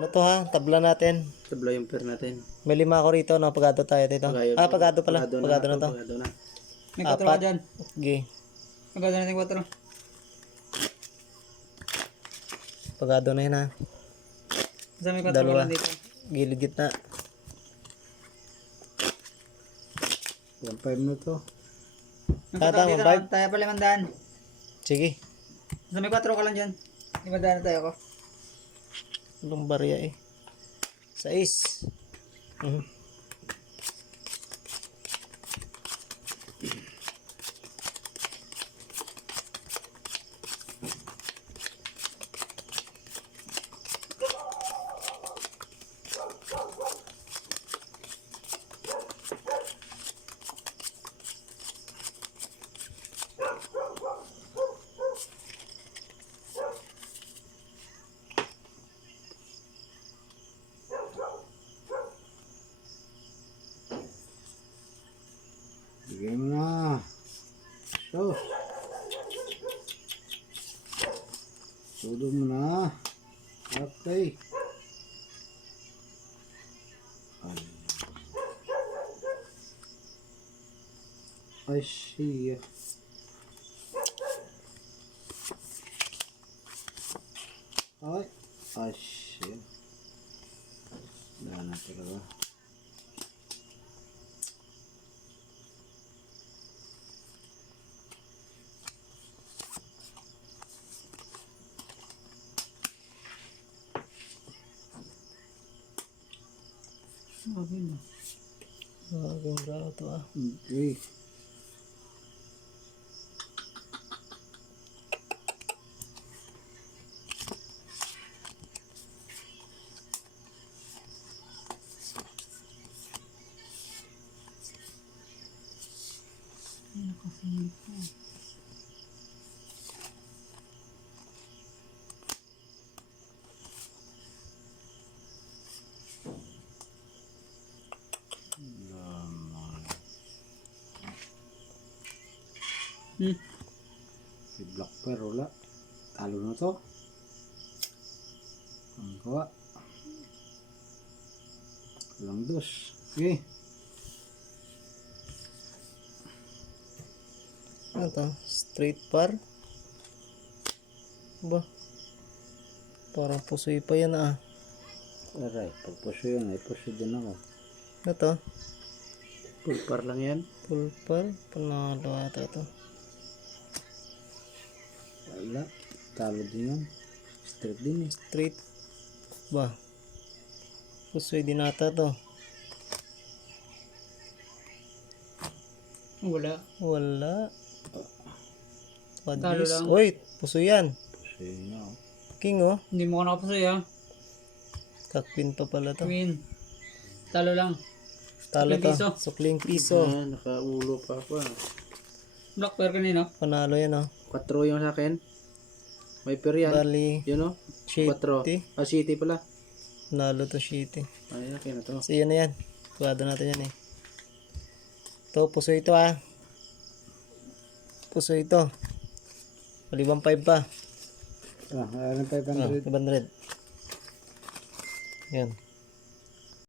Ano to ha? Tabla natin. Tabla yung pair natin. May 5 ako rito, no? Pagado tayo dito. Pagado pala. Pagado na to. Pagado na. May 4 ka dyan. Okay. Pagado natin 4. Pagado na yun ha. Kasi may 4 ka Dalawa. lang dito. Gilid gitna. 1.5 na to. May 4 Tama, dito. five. Tayo pa 500. Sige. Kasi may 4 ka lang dyan. 500 na tayo ko. Anong barya eh? 6. Bigay mo na. So. Sudo mo na. Okay. I see. Ay. I see. Wala na talaga. Okay na. Ang bravo to ah. Okay. Si Black Pearl wala. Talo na to. Ang gawa. Walang dos. Okay. Ano to? Straight par? Ba? Parang pusoy pa yan ah. Alright. Pag puso yun ay puso din ako. Ano to? Full par lang yan. Full par? Panalo ata to. Wala. Talo din yun. Straight din eh. Straight. Ba? Pusoy din ata to. Wala. Wala. Talo lang. Uy, puso yan. Puso yun na. King oh. Hindi mo ko nakapasoy ha. Kakpin pa pala to. Queen. Talo lang. Talo Sukling to. piso. Sukling piso. Nakaulo pa ako ah. Black pair kanina. Panalo yan oh. 4 yung sa akin. May pair yan. Bali, Yun o. 4. Shitty. Ah, city pala. Panalo to shitty. Ay, okay na to. So yan na yan. Pagado natin yan eh. Ito, puso ito ah. Puso ito. Malibang 5 pa. Ah, ano 500? 500. Yan.